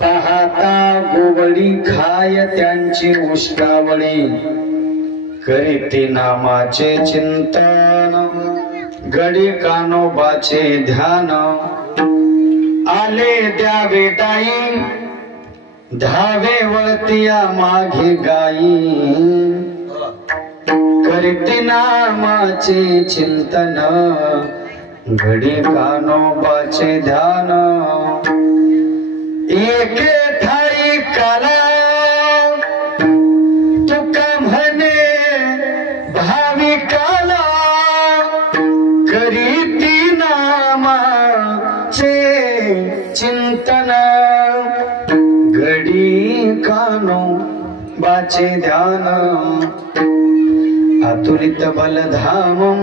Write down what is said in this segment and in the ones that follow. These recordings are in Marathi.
पाहता गोवळी खाय त्यांची उष्टावळी करीती नामाचे चिंतन गडी कानोबाचे ध्यान आले द्यावे दाई धावे वळतिया मागे गाई करीती नामाचे चिंतन घडी कानोबाचे ध्यान एके ठाई काला तुका म्हणे भाविकाला करीती नामाचे चिंतन घडी कानोबाचे ध्यान अतुलित बलधामं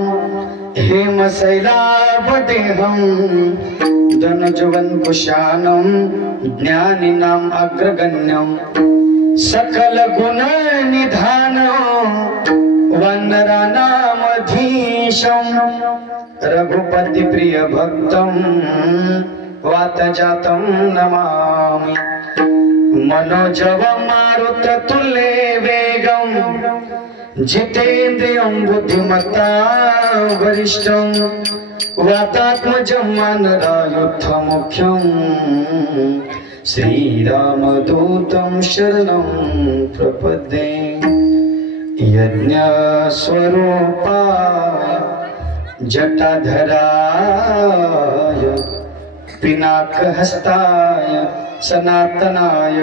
हेम शैलाभदेहं धनुजवन् कुशानं ज्ञानिनाम् अग्रगण्यं सकल गुण निधान वानरानामधीशं रघुपति प्रिय भक्तं वातजातं नमामि मनोजव मारुत तुल्ये वेगं जितेन्द्रियं बुद्धिमत्ता वरिष्ठं वातात्मजं मानरायुद्धमुख्यं श्रीरामदूतं शरणं प्रपद्ये यज्ञस्वरूपाय जटाधराय पिनाकहस्ताय सनातनाय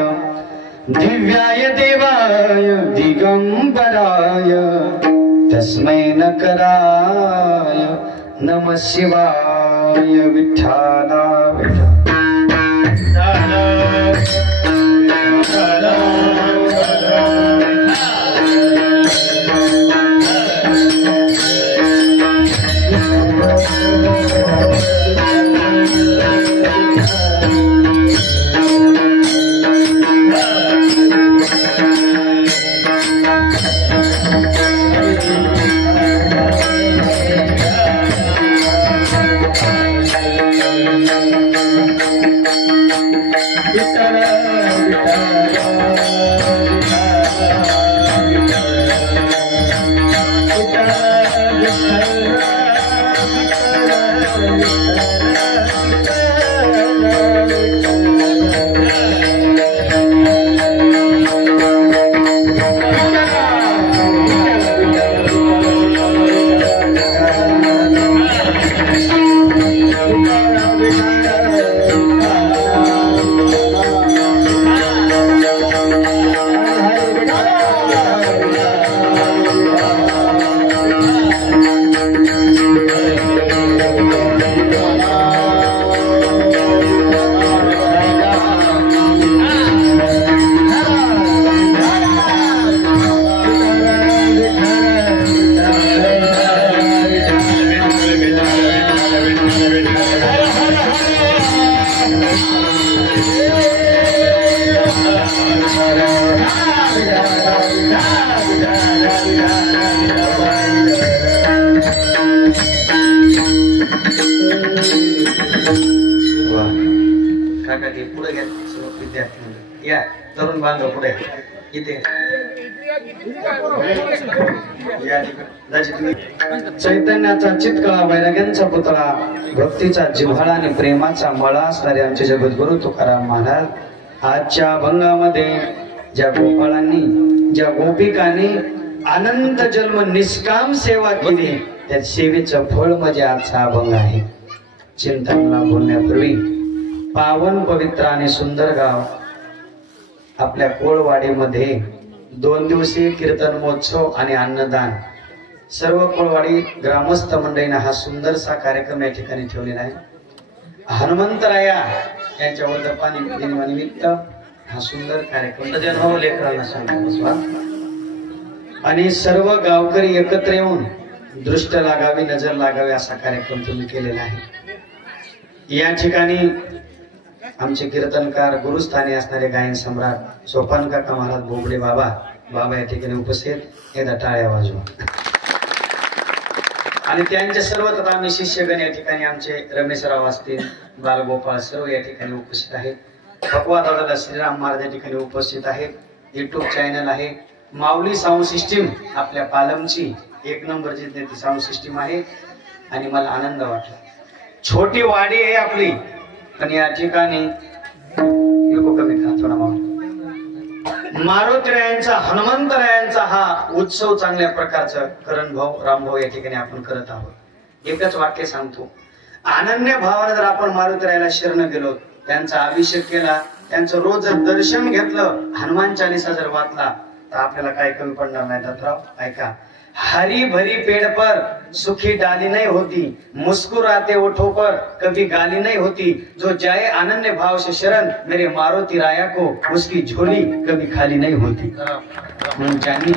दिव्याय देवाय दिगंबराय तस्मै नकराय नमः शिवाय विठ्ठलाय तरुण बांधव पुढे इथे चैतन्याचा चितकळा वैराग्यांचा पुतळा भक्तीचा जिव्हाळा आणि प्रेमाचा मळा असणारे आमचे जगद्गुरु तुकाराम महाराज आजच्या अभंगामध्ये ज्या गोपाळांनी ज्या गोपिकांनी अनंत जन्म निष्काम सेवा केली त्या सेवेचं फळ म्हणजे आजचा अभंग आहे. चिंतनला बोलण्यापूर्वी पावन पवित्र आणि सुंदर गाव आपल्या कोळवाडीमध्ये 2 दिवसीय कीर्तन महोत्सव आणि अन्नदान सर्व कोळवाडी ग्रामस्थ मंडळीने हा सुंदरसा कार्यक्रम या ठिकाणी ठेवलेला आहे. हनुमंतराया यांच्या वर्धापनिमित्त हा सुंदर कार्यक्रम जन्म लेकरांना सांगतो आणि सर्व गावकरी एकत्र येऊन दृष्ट लागावी नजर लागावी असा कार्यक्रम तुम्ही केलेला आहे. या ठिकाणी आमचे कीर्तनकार गुरुस्थानी असणारे गायन सम्राट सोपान काका महाराज बोबडे बाबा या ठिकाणी उपस्थित. एकदा टाळ्या वाजवा. आणि त्यांचे सर्व तथा आम्ही शिष्यगण या ठिकाणी आमचे रमेशराव असतील बालगोपाळ सर्व या ठिकाणी उपस्थित आहेत. भगवा दादा श्रीराम महाराज या ठिकाणी उपस्थित आहेत. युट्यूब चॅनल आहे माऊली साऊंड सिस्टीम आपल्या पालमची 1 नंबरची ती साऊंड सिस्टीम आहे. आणि मला आनंद वाटला. छोटी वाडी आहे आपली पण या ठिकाणी कमी का थोडा मारुतीरायांचा हनुमंतरायांचा हा उत्सव चांगल्या प्रकारचा करण भाऊ रामभाऊ या ठिकाणी आपण करत आहोत. एकच वाक्य सांगतो. अनन्य भावाने जर आपण मारुतीरायाला शरण गेलो त्यांचा अभिषेक केला त्यांचं रोज दर्शन घेतलं हनुमान चालीसा जर वाचला तर आपल्याला काय कमी पडणार नाही. दत्तराव ऐका. हरी भरी पेड़ पर सुखी डाली नहीं होती मुस्कुराते ओठों पर कभी गाली नहीं होती जो जाए अनन्य भाव से शरण मेरे मारुती राया को उसकी झोली कभी खाली नहीं होती. म्हणून ज्यांनी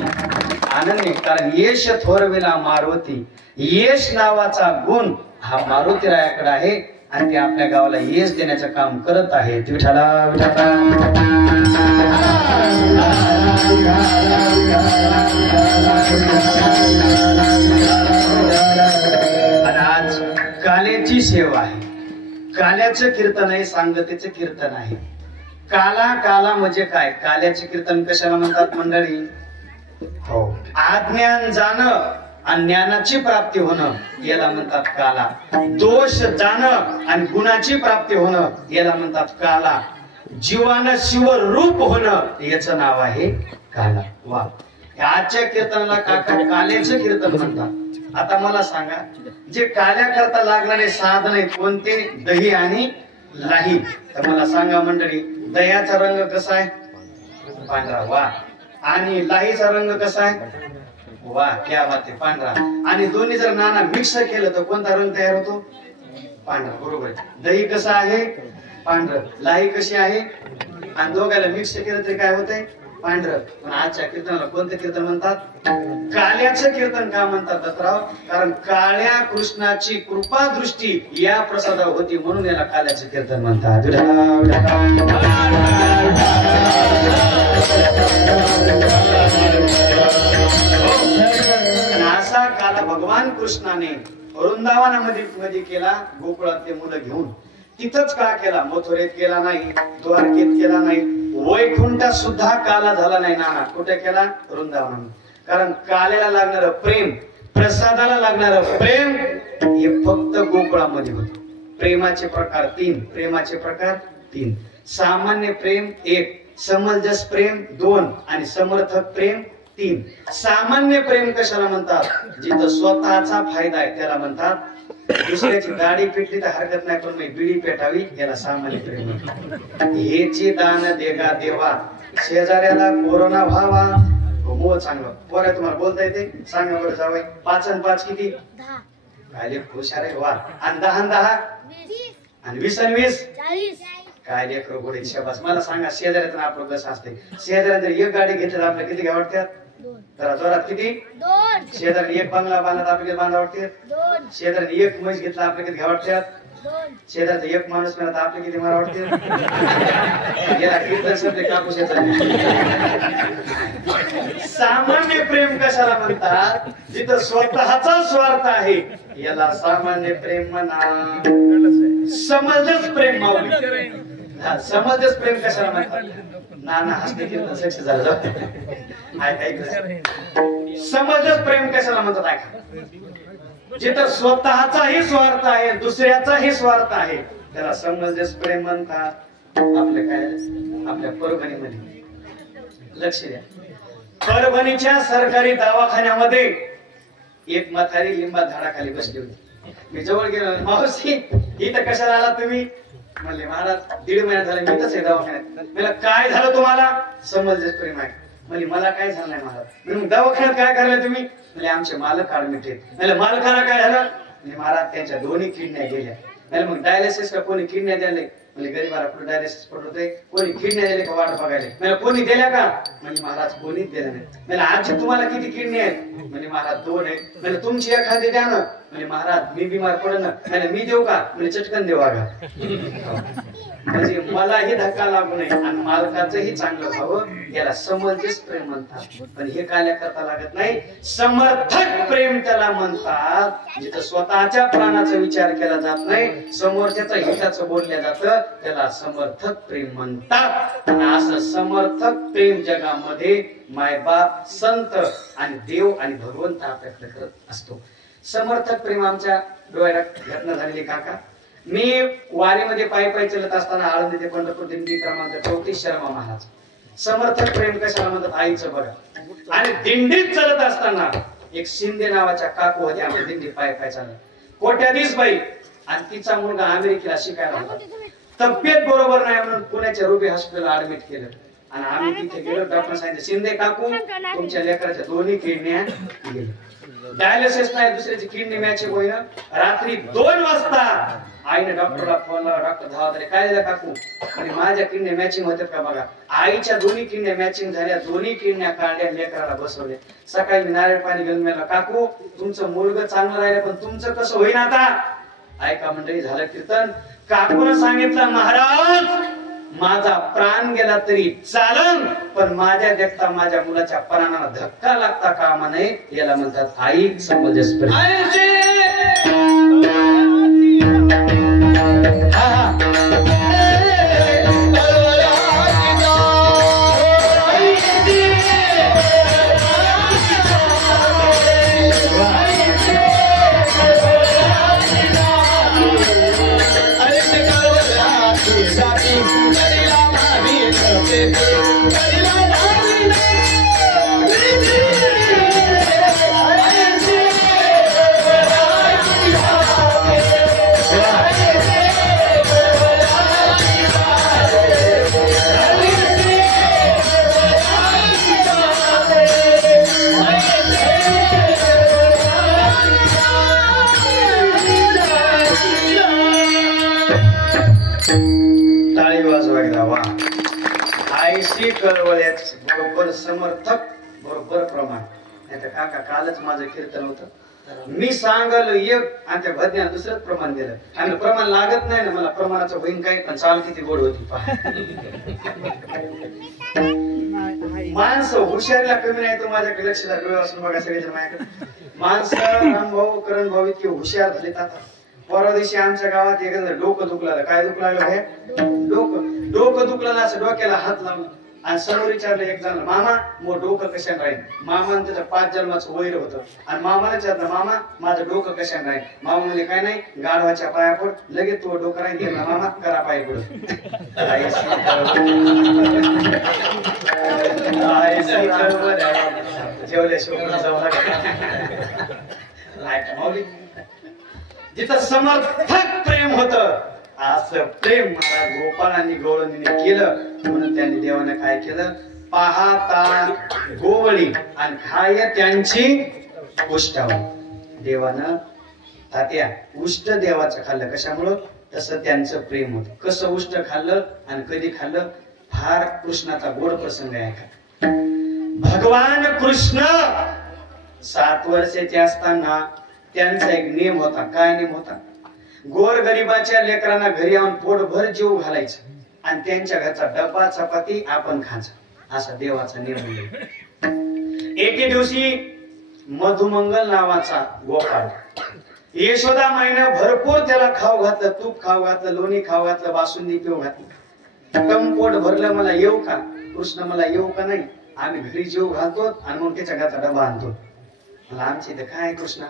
अनन्य कारण यश थोरविला मारुती यश नावाचा गुण हा मारुती रायाकडे आहे आणि ते आपल्या गावाला यश देण्याचं काम करत आहे. विठ्ठला विठ्ठला आणि आज काल्याची सेवा आहे. काल्याचं कीर्तन आहे सांगतेचं कीर्तन आहे. काला काला म्हणजे काय. काल्याचे कीर्तन कशाला म्हणतात मंडळी. हो आज्ञान जाणं आणि ज्ञानाची प्राप्ती होणं याला म्हणतात काला. दोष जाणं आणि गुणाची प्राप्ती होणं याला म्हणतात काला. जीवानं शिवरूप होणं याचं नाव आहे काला. वा, आजच्या कीर्तनाला काका काल्याचं कीर्तन म्हणतात. आता मला सांगा, जे काल्या करता लागणारे साधन आहेत कोणते? दही आणि लाही. तर मला सांगा मंडळी, दह्याचा रंग कसा आहे? पांढरा. वा. आणि लाहीचा रंग कसा आहे? वा, क्या बात आहे, पांढरा. आणि दोन्ही जर नाना मिक्स केलं तर कोणता रंग तयार होतो? पांढरा. बरोबर. दही कसं आहे? पांढरं. लाही कशी आहे? आणि दोघांना मिक्स केलं तरी काय होतंय? पांढरं. पण आजच्या कीर्तनाला कोणतं कीर्तन म्हणतात? काल्याचं कीर्तन का म्हणतात दत्तराव? कारण काळ्या कृष्णाची कृपा दृष्टी या प्रसादावर होती म्हणून याला काल्याचं कीर्तन म्हणतात. असा काल भगवान कृष्णाने वृंदावनामध्ये केला, गोकुळात ते मुलं घेऊन. तिथंच का केला? मथुरेत केला नाही, द्वारकेत केला नाही, वैकुंठात सुद्धा काला झाला नाही नाना. कुठे केला? वृंदावनामध्ये. कारण काल्याला लागणारं प्रेम, प्रसादाला लागणारं प्रेम हे फक्त गोकुळामध्ये होत. प्रेमाचे प्रकार तीन. प्रेमाचे प्रकार तीन. सामान्य प्रेम एक, समंजस प्रेम दोन आणि समर्थक प्रेम तीन. सामान्य प्रेम कशाला म्हणतात? जिथं स्वतःचा फायदा आहे त्याला म्हणतात. दुसऱ्याची दाढी पेटली तर हरकत नाही, पण मी बिडी पेटावी याला सामान्य प्रेम म्हणतात. हेची दान देगा देवा, शेजाऱ्याला कोरोना व्हावा. मोह चांगलं. पोऱ्या तुम्हाला बोलता येते? सांगा बरं जावई. 5 आणि 5 किती? 10. काय हुशार आहे. वा. आणि 10 आणि 10 आणि 20 आणि 20 काय लेकरं गोडे. शाबास. मला सांगा, शेजाऱ्यातून आपलं कसं असते? शेजाऱ्यात जर एक गाडी घेतली तर आपल्या किती घ्या वाटतात? जरा जोरात किती? 2. शेजाऱ्याने एक बंगला बांधला तर आपल्याला बांधा वाटते? 2. शेजाऱ्याने एक म्हैस घेतला आपल्या किती घ्या वाटतात? 2. शेजारचा एक माणूस मिळाला तर आपल्या किती मला वाटते? याला कीर्तन शब्द कापूस येतात. सामान्य प्रेम कशाला म्हणतात? जिथं स्वतःचा स्वार्थ आहे याला सामान्य प्रेम म्हणा. समंजस प्रेम माऊली. समंजस प्रेम कशाला म्हणतात? नाना हसते कीर्तन सक्सेस झालं. समंजस प्रेम कशाला म्हणतात? ऐका. जिथं स्वतःचाही स्वार्थ आहे दुसऱ्याचाही स्वार्थ आहे त्याला समंजस प्रेम म्हणतात. आपल्या काय? आपल्या परभणीमध्ये लक्ष द्या. परभणीच्या सरकारी दवाखान्यामध्ये एक म्हातारी लिंबा झाडाखाली बसली होती. मी जवळ गेलो, मावशी इथं कशाला आला तुम्ही? म्हणले महाराज 1.5 महिना झाला मी इथंच आहे दवाखान्यात. मला काय झालं तुम्हाला? समंजस प्रेम आहे. म्हणजे मला काय झालं नाही महाराज. मग दवाखान्यात काय करलं तुम्ही? म्हणजे आमचे मालक ऍडमिट आहेत. म्हणजे मालकाला काय झालं? म्हणजे महाराज त्यांच्या दोन्ही किडन्या गेल्या. म्हणजे मग डायलिसिस का कोणी किडन्या द्यायला? म्हणजे गरीबाला कुठे डायलिसिस पडतोय? कोणी किडन्या दिले का वाट बघायला? म्हणजे कोणी दिल्या का? म्हणजे महाराज कोणीच दिल्या नाही. म्हणजे आजी तुम्हाला किती किडनी आहेत? म्हणजे महाराज 2 आहेत. म्हणजे तुमची एखादी द्या ना. म्हणजे महाराज मी बिमार पडन ना. म्हणजे मी देऊ का? म्हणजे चटकन देवा का? म्हणजे मलाही धक्का लागू नये आणि मालकाचंही चांगलं व्हावं याला समंजस प्रेम म्हणतात. पण हे काल्या करता लागत नाही. समर्थक प्रेम त्याला म्हणतात. जिथं स्वतःच्या प्राणाचा विचार केला जात नाही, समोरच्याचा हिताचं बोलल्या जातं त्याला समर्थक प्रेम म्हणतात. आणि असं समर्थक प्रेम जगामध्ये मायबाप, संत आणि देव आणि भगवंत आपल्याकडे करत असतो. समर्थक प्रेम आमच्या डोळ्यात घटना झालेली काका. मी वारीमध्ये पायी चालत असताना आळंदी ते पंढरपूर दिंडी क्रमांक 34 शर्मा महाराज. समर्थक प्रेम कशाला म्हणतात? आईचं बघा. आणि दिंडीत चालत असताना एक शिंदे नावाच्या काकू होत्या आम्ही दिंडी पायी चालत. कोट्याधीश बाई आणि तिचा मुलगा अमेरिकेला शिकायला होता. तब्येत बरोबर नाही म्हणून पुण्याच्या रुबी हॉस्पिटलला ऍडमिट केलं. आणि आम्ही तिथे गेलो. डॉक्टर सांगितलं शिंदे काकू तुमच्या लेकराच्या दोन्ही किडन्या गेल्या. डायलिसिस नाही, दुसऱ्याची किडनी मॅचिंग होईना. रात्री 2 वाजता आईने डॉक्टरला फोन लावला. डॉक्टर धावत काय झालं काकू? आणि माझ्या किडन्या मॅचिंग होत्यात का बघा. आईच्या दोन्ही किडन्या मॅचिंग झाल्या. दोन्ही किडन्या काढल्या, लेकराला बसवले. सकाळी मी नारळ पाणी घेऊन गेला. काकू तुमचं मुलगा चांगलं राहिलं पण तुमचं कसं होईना आता? ऐका मंडळी, झालं कीर्तन. काकूनं सांगितलं महाराज माझा प्राण गेला तरी चालन पण माझ्या देखता माझ्या मुलाच्या प्राणाला धक्का लागता कामा नये याला म्हणतात आई समंजस प्रेम. Hare कळवळ्याच बरोबर समर्थक बरोबर प्रमाण. नाही तर काका कालच माझं कीर्तन होतं, मी सांगल एक आणि त्या भजनात दुसरंच प्रमाण दिलं आणि प्रमाण लागत नाही ना मला प्रमाणाचं होईन काय, पण चाल किती गोड होती पहा. माणसं हुशारीला कमी नाही, तो माझ्याकडे लक्ष डोळ्यापासून बघा सगळेजण माझ्याकडे. माणसं रामभाऊ करण भाऊ इतके हुशार झाले. आता परवा दिवशी आमच्या गावात एक डोकं दुखलं. काय दुखलं लागलं? डोकं दुखलं असं डोक्याला हात लावला आणि समोर विचारलं एक जण, मामा मग डोकं कशाने राहील? मामानं त्याचं 5 जन्माचं वैर होतं आणि मामाला विचारलं, मामा माझं डोकं कशाने राहील? मामा म्हणजे काय नाही, गाढवाच्या पाया पड लगेच तो डोकं राहील ना मामा, करा पाय पुढं. जेवल्याशिवाय जाऊ लागेल. जिथं समर्थक प्रेम होत असं प्रेम महाराज गोपाळांनी गवळणीने केलं. म्हणून त्यांनी देवाने काय केलं? पाहता गोवळी आणि खाय त्यांची उष्टावण. देवानं तात्या उष्ट देवाचं खाल्लं. कशामुळं? तसं त्यांचं प्रेम होत. कसं उष्ट खाल्लं आणि कधी खाल्लं? फार कृष्णाचा गोड प्रसंग आहे का. भगवान कृष्ण 7 वर्षाचे असताना त्यांचा एक नियम होता. काय नियम होता? गोर गरिबाच्या लेकरांना घरी आणून पोटभर जीव घालायचं आणि त्यांच्या घरचा डब्बा चपाती आपण खायचं, असा देवाचा नियम आहे. एके दिवशी मधुमंगल नावाचा गोपाळ, यशोदा माईनं भरपूर त्याला खाऊ घातलं, तूप खाऊ घातलं, लोणी खाऊ घातलं, बासुंदी पिऊ घातलं. कम पोट भरलं, मला येऊ का कृष्ण, मला येऊ का नाही? आम्ही घरी जीव घालतो आणि मग त्याच्या घरचा डबा आणतो. मला आमच्या इथे काय कृष्ण